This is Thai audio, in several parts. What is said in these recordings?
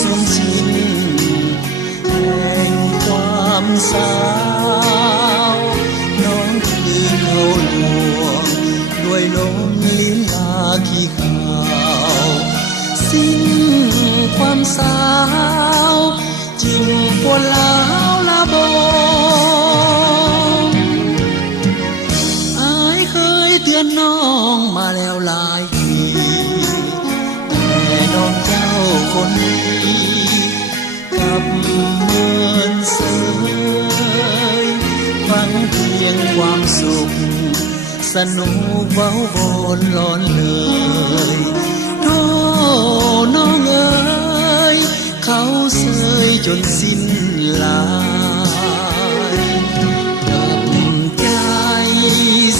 สูญสิ้นแห่งความสาวน้องคือเขาหลวงด้วยลมลิ้นลาขี้ขาวสิ้นความสาวจริงปวดล้าวละบงอายเคยเตือนน้องมาแล้วหลายทีแต่น้องเจ้าคนนี้กลับเมินเสยฟังเพียงความสุขสนุกเว้าบนร้อนเลยโธ่น้องเอ๋ยเขาเสยจนสิ้นลายกลับใจ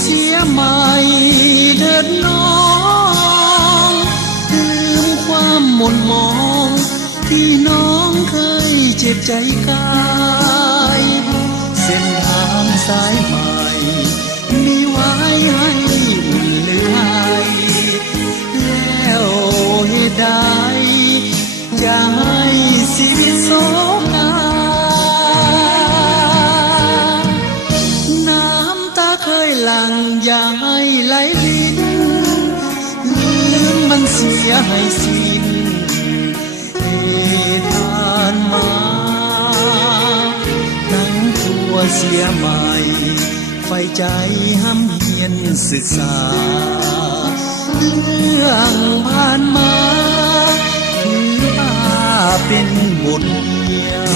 เสียใหม่เถิดน้องลืมความหม่นหมองที่น้องเคยเจ็บใจกายเส้นทางสายใหม่มีไว้ให้อุ่นเหลือแล้วเหตุใดจะให้ชีวิตโศกาน้ำตาเคยหลั่งอย่าให้ไหลรินลืมมันเสียให้สิ้นเหตุผ่านมาทั้งตัวเสียใหม่ไฟใจห้ำเฮียนศึกษาเรื่องผ่านมาถือว่าเป็นบทเรียน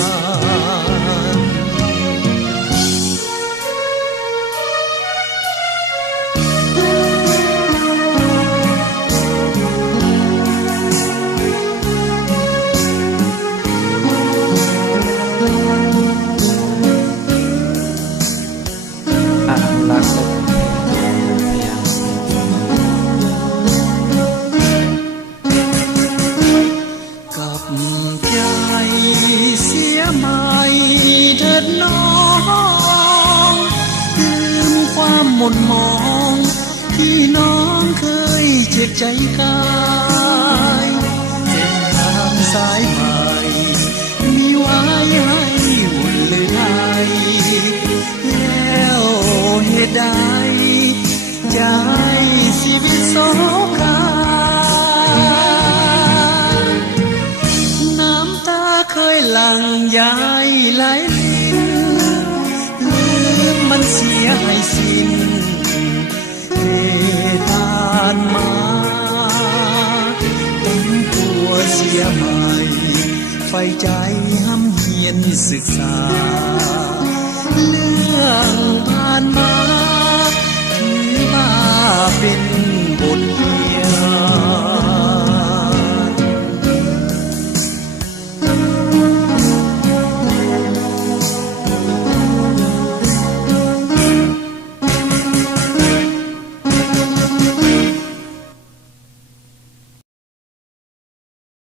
อนุรักษ์กับใจเสียใหม่เถิดน้องลืมความหม่นหมองที่น้องเคยเจ็บใจกายเส้นทางสายใหม่มีไว้ให้วุ่นเลยแล้วเหตุใดจะให้ชีวิตโศกาน้ำตาเคยหลั่งยายไหลลินลืมมันเสียให้สิ้นเหตุผ่านมาตั้งตัวเสียใหม่ไฟใจห้ำเฮียนศึกษา